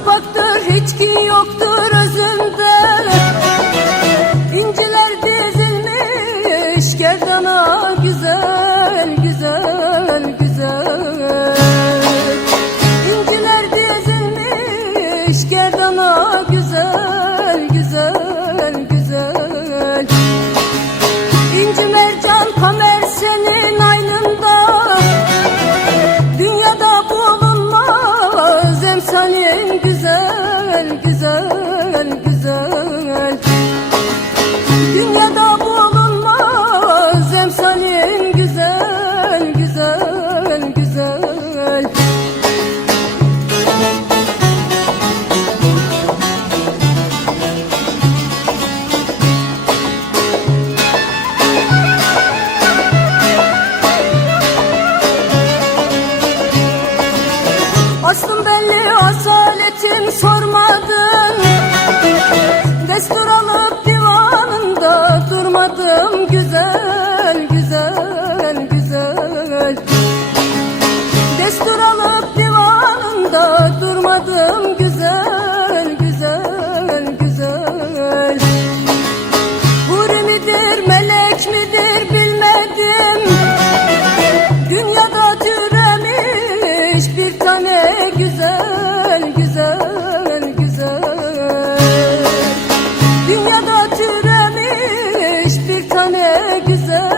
Paktır hiç ki yoktur özünde. İnciler dizilmiş gerdana güzel güzel güzel. İnciler dizilmiş gerdana güzel güzel güzel. İnci mercan kamer Hasretim sormadım. Destur alıp divanında durmadım. Güzel, güzel, güzel. Destur alıp divanında durmadım. Güzel, güzel, güzel. Huri midir, melek midir bilmedim. Dünyada türemiş bir tane güzel. güzel.